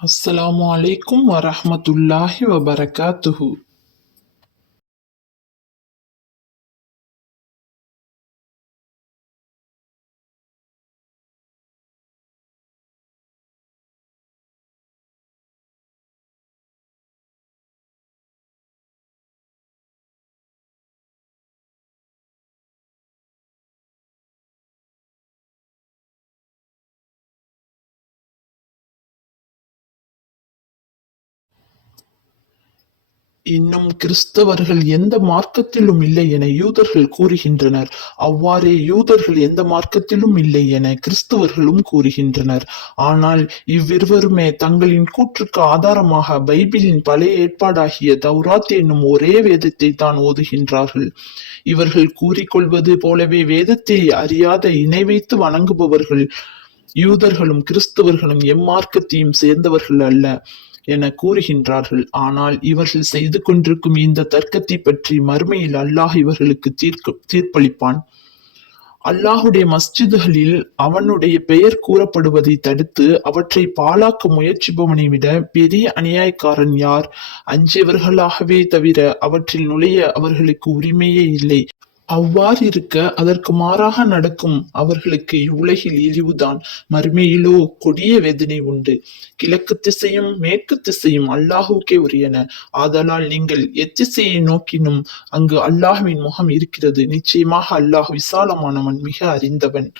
அஸ்ஸலாமு அலைக்கும் வரஹ்மத்துல்லாஹி வபரகாத்துஹு. இன்னும் கிறிஸ்தவர்கள் எந்த மார்க்கத்திலும் இல்லை என யூதர்கள் கூறுகின்றனர். அவ்வாறே யூதர்கள் எந்த மார்க்கத்திலும் இல்லை என கிறிஸ்தவர்களும் கூறுகின்றனர். ஆனால் இவ்விருவருமே தங்களின் கூற்றுக்கு ஆதாரமாக பைபிளின் பழைய ஏற்பாடாகிய தௌராத் என்னும் ஒரே வேதத்தை தான் ஓதுகின்றார்கள். இவர்கள் கூறிக்கொள்வது போலவே வேதத்தை அறியாத இணை வைத்து வணங்குபவர்கள் யூதர்களும் கிறிஸ்தவர்களும் எம்மார்க்கத்தையும் சேர்ந்தவர்கள் அல்ல என கூறுகின்றார்கள். ஆனால் இவர்கள் செய்து கொண்டிருக்கும் இந்த தர்க்கத்தை பற்றி மறுமையில் அல்லாஹ் இவர்களுக்கு தீர்ப்பளிப்பான். அல்லாஹுடைய மஸ்ஜிதுகளில் அவனுடைய பெயர் கூறப்படுவதை தடுத்து அவற்றை பாழாக்க முயற்சிப்பவனை விட பெரிய அநியாயக்காரன் யார்? அஞ்சியவர்களாகவே தவிர அவற்றில் நுழைய அவர்களுக்கு உரிமையே இல்லை. அவ்வாறிருக்க அதற்கு மாறாக நடக்கும் அவர்களுக்கு இவ்வுலகில் இழிவுதான், மறுமையிலோ கொடிய வேதனை உண்டு. கிழக்கு திசையும் மேற்கு திசையும் அல்லாஹுக்கே உரியன. ஆதலால் நீங்கள் எத்திசையை நோக்கினும் அங்கு அல்லாஹுவின் முகம் இருக்கிறது. நிச்சயமாக அல்லாஹ் விசாலமானவன், மிக அறிந்தவன்.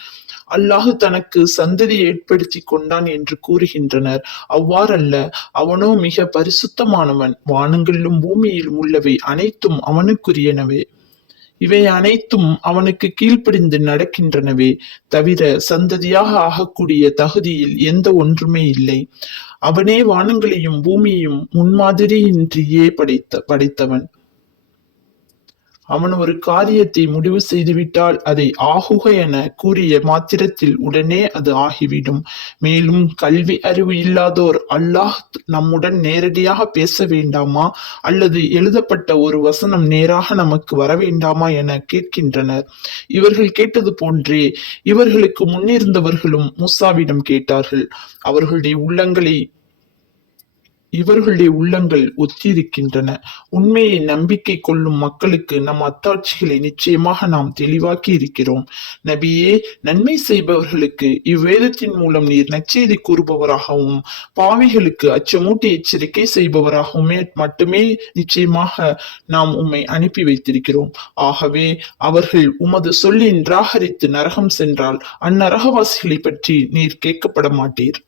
அல்லாஹு தனக்கு சந்ததி ஏற்படுத்தி கொண்டான் என்று கூறுகின்றனர். அவ்வாறல்ல, அவனோ மிக பரிசுத்தமானவன். வானங்களிலும் பூமியிலும் உள்ளவை அனைத்தும் அவனுக்குரியனவே. இவை அனைத்தும் அவனுக்கு கீழ்ப்படிந்து நடக்கின்றனவே தவிர சந்ததியாக ஆகக்கூடிய தகுதியில் எந்த ஒன்றுமே இல்லை. அவனே வானங்களையும் பூமியையும் முன்மாதிரியின்றியே படைத்தவன். அவன் ஒரு காரியத்தை முடிவு செய்துவிட்டால் அதை ஆகுக என கூறிய மாத்திரத்தில் உடனே அது ஆகிவிடும். மேலும் கல்வி அறிவு இல்லாதோர் அல்லாஹ் நம்முடன் நேரடியாக பேச வேண்டாமா அல்லது எழுதப்பட்ட ஒரு வசனம் நேராக நமக்கு வர வேண்டாமா என கேட்கின்றனர். இவர்கள் கேட்டது போன்றே இவர்களுக்கு முன்னிருந்தவர்களும் மூசாவிடம் கேட்டார்கள். இவர்களுடைய உள்ளங்கள் ஒத்திருக்கின்றன. உண்மையை நம்பிக்கை கொள்ளும் மக்களுக்கு நம் அத்தாட்சிகளை நிச்சயமாக நாம் தெளிவாக்கி இருக்கிறோம். நபியே, நன்மை செய்பவர்களுக்கு இவ்வேதத்தின் மூலம் நீர் நற்செய்தி கூறுபவராகவும் பாவிகளுக்கு அச்சமூட்டி எச்சரிக்கை செய்பவராகவுமே மட்டுமே நிச்சயமாக நாம் உம்மை அனுப்பி வைத்திருக்கிறோம். ஆகவே அவர்கள் உமது சொல்லி நிராகரித்து நரகம் சென்றால் அந்நரகவாசிகளை பற்றி நீர் கேட்கப்பட மாட்டீர்.